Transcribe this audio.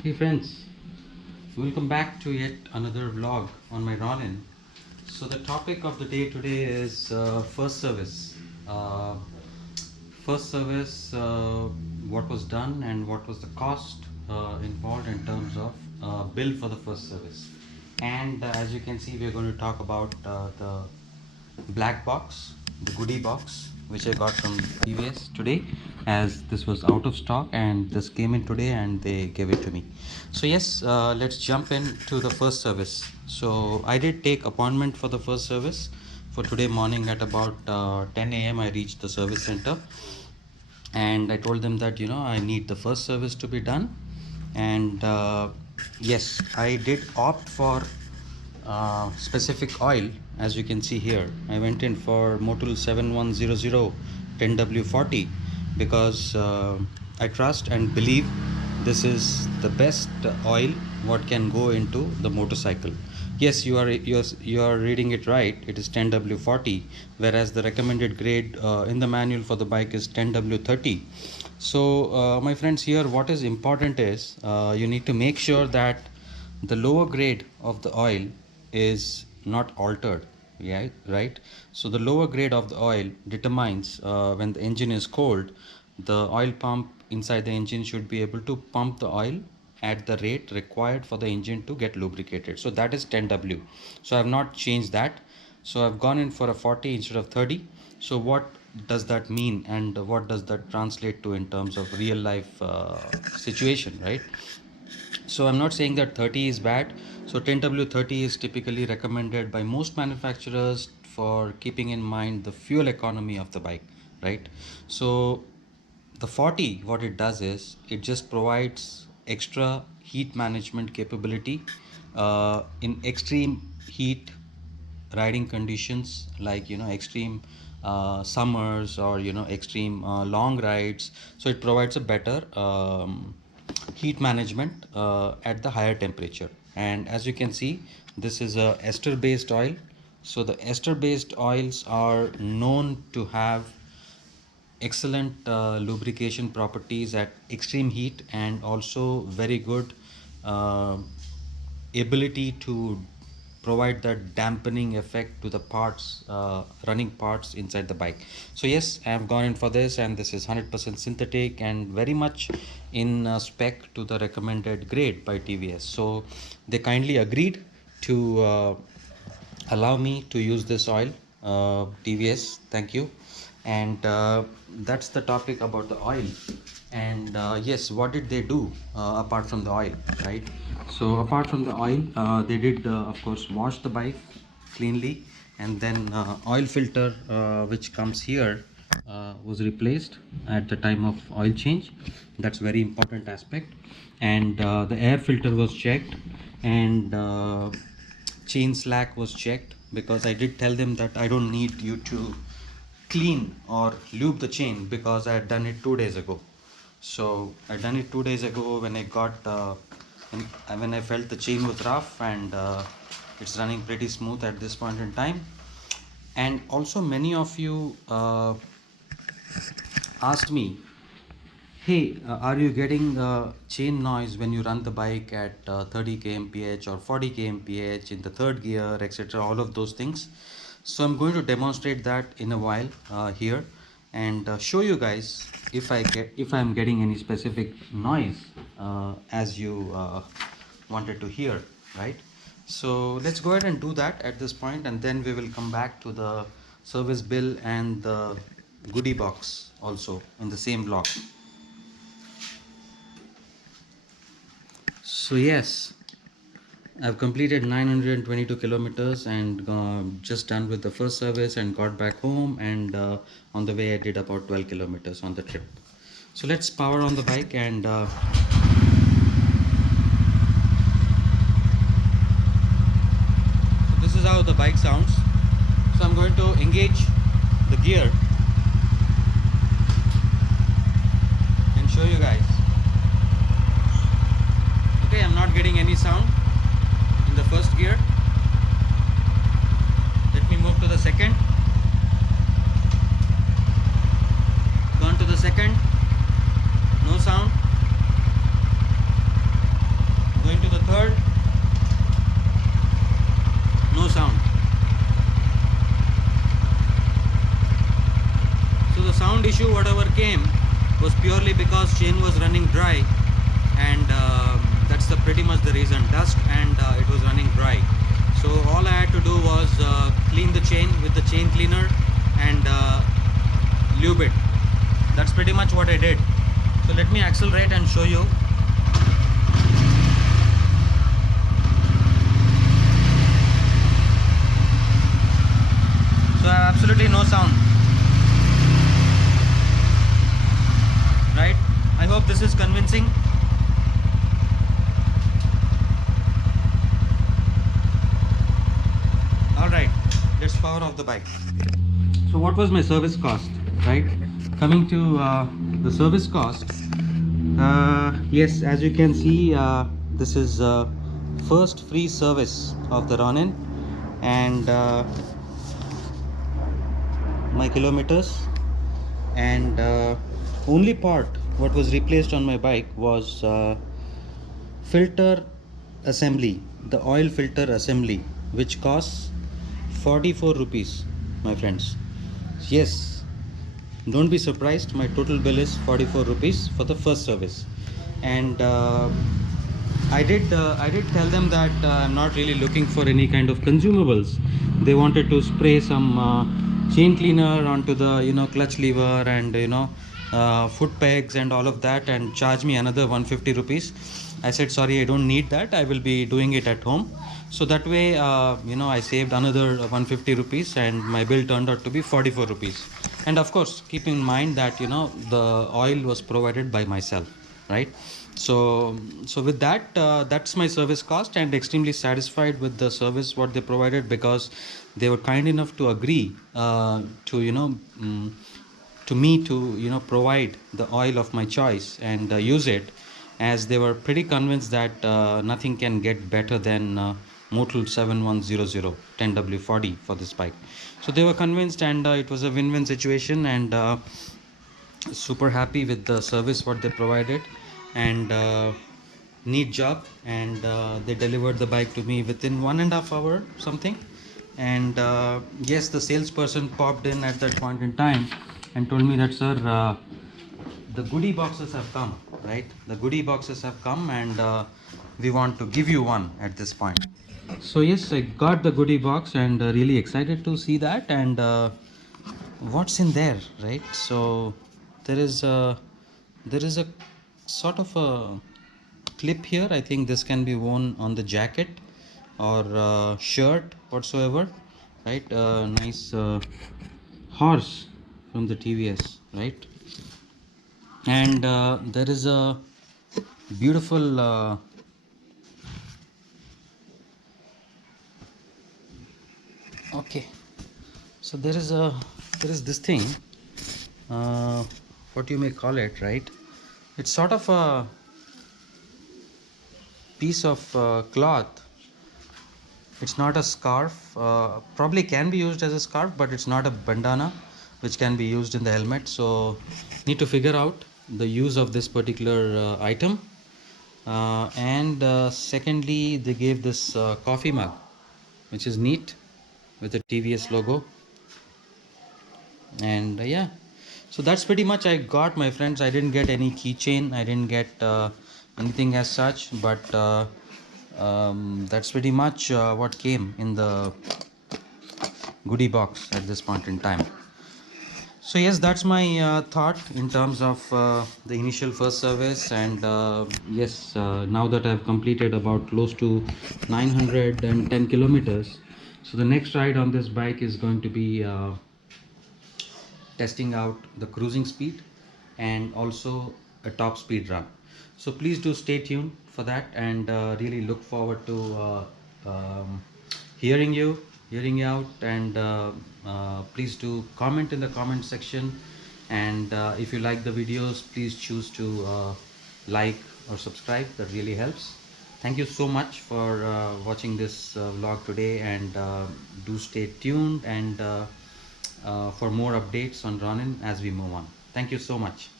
Hey friends, welcome back to yet another vlog on my Ronin. So the topic of the day today is first service. Uh, First service, what was done and what was the cost involved in terms of bill for the first service. And as you can see, we're going to talk about the black box, the goodie box, which I got from TVS today, as this was out of stock and this came in today and they gave it to me. So yes, let's jump into the first service. So I did take appointment for the first service for today morning at about 10 a.m. I reached the service center and I told them that I need the first service to be done. And yes, I did opt for specific oil. As you can see here, I went in for Motul 7100 10W40 because I trust and believe this is the best oil what can go into the motorcycle. Yes, you are reading it right. It is 10W40, whereas the recommended grade in the manual for the bike is 10W30. So my friends, here what is important is you need to make sure that the lower grade of the oil is not altered. Yeah, right. So the lower grade of the oil determines when the engine is cold, the oil pump inside the engine should be able to pump the oil at the rate required for the engine to get lubricated. So that is 10W. So I have not changed that. So I've gone in for a 40 instead of 30. So what does that mean and what does that translate to in terms of real life situation, right? So I'm not saying that 30 is bad. So 10W30 is typically recommended by most manufacturers for keeping in mind the fuel economy of the bike, right? So the 40, what it does is it just provides extra heat management capability in extreme heat riding conditions, like extreme summers, or extreme long rides. So it provides a better heat management at the higher temperature. And as you can see, this is a ester based oil. So the ester based oils are known to have excellent lubrication properties at extreme heat, and also very good uh, ability to provide that dampening effect to the parts, running parts inside the bike. So yes, I have gone in for this, and this is 100% synthetic and very much in spec to the recommended grade by TVS. So they kindly agreed to allow me to use this oil. TVS, thank you. And that's the topic about the oil. And yes, what did they do apart from the oil, right? So apart from the oil, they did of course wash the bike cleanly, and then oil filter which comes here was replaced at the time of oil change. That's very important aspect. And the air filter was checked, and chain slack was checked, because I did tell them that I don't need you to clean or lube the chain because I had done it 2 days ago. So I done it 2 days ago when I got when I felt the chain was rough, and it's running pretty smooth at this point in time. And also many of you asked me, hey, are you getting chain noise when you run the bike at 30 kmph or 40 kmph in the third gear, etc., all of those things. So I'm going to demonstrate that in a while here, and show you guys if I'm getting any specific noise as you wanted to hear, right? So let's go ahead and do that at this point, and then we will come back to the service bill and the goodie box also in the same block. So yes, I've completed 922 kilometers and just done with the first service and got back home, and on the way I did about 12 kilometers on the trip. So let's power on the bike, and so this is how the bike sounds. So I'm going to engage the gear and show you guys. Okay, I'm not getting any sound in the first gear. Let me move to the second. Gone to the second. No sound. chain was running dry, and that's the pretty much the reason, dust, and it was running dry. So all I had to do was clean the chain with the chain cleaner and lube it. That's pretty much what I did. So let me accelerate and show you. So I have absolutely no sound, right? I hope this is convincing. Alright, let's power off the bike. So what was my service cost, right? Coming to the service cost, yes, as you can see, this is first free service of the Ronin, and my kilometers, and only part what was replaced on my bike was filter assembly, the oil filter assembly, which costs 44 rupees, my friends. Yes, don't be surprised, my total bill is 44 rupees for the first service. And I did tell them that I'm not really looking for any kind of consumables. They wanted to spray some chain cleaner onto the clutch lever, and foot pegs and all of that, and charge me another 150 rupees. I said sorry, I don't need that, I will be doing it at home. So that way I saved another 150 rupees, and my bill turned out to be 44 rupees. And of course, keep in mind that the oil was provided by myself, right? So with that, that's my service cost, and extremely satisfied with the service what they provided, because they were kind enough to agree to to me to provide the oil of my choice and use it, as they were pretty convinced that nothing can get better than Motul 7100 10W40 for this bike. So they were convinced, and it was a win-win situation, and super happy with the service what they provided, and neat job. And they delivered the bike to me within 1.5 hours something. And yes, the salesperson popped in at that point in time and told me that, sir, the goodie boxes have come, right? The goodie boxes have come, and we want to give you one at this point. So yes, I got the goodie box, and really excited to see that, and what's in there, right? So there is a sort of a clip here. I think this can be worn on the jacket or shirt whatsoever, right? Nice horse from the TVS, right? And there is a beautiful okay, so there is this thing, what you may call it, right? It's sort of a piece of cloth. It's not a scarf, probably can be used as a scarf, but it's not a bandana which can be used in the helmet. So need to figure out the use of this particular item. And secondly, they gave this coffee mug, which is neat, with the TVS logo. And yeah, so that's pretty much I got, my friends. I didn't get any keychain, I didn't get anything as such, but that's pretty much what came in the goodie box at this point in time. So yes, that's my thought in terms of the initial first service. And yes, now that I've completed about close to 910 kilometers, so the next ride on this bike is going to be testing out the cruising speed and also a top speed run. So please do stay tuned for that, and really look forward to hearing you out. And please do comment in the comment section, and if you like the videos, please choose to like or subscribe. That really helps. Thank you so much for watching this vlog today, and do stay tuned, and for more updates on Ronin as we move on. Thank you so much.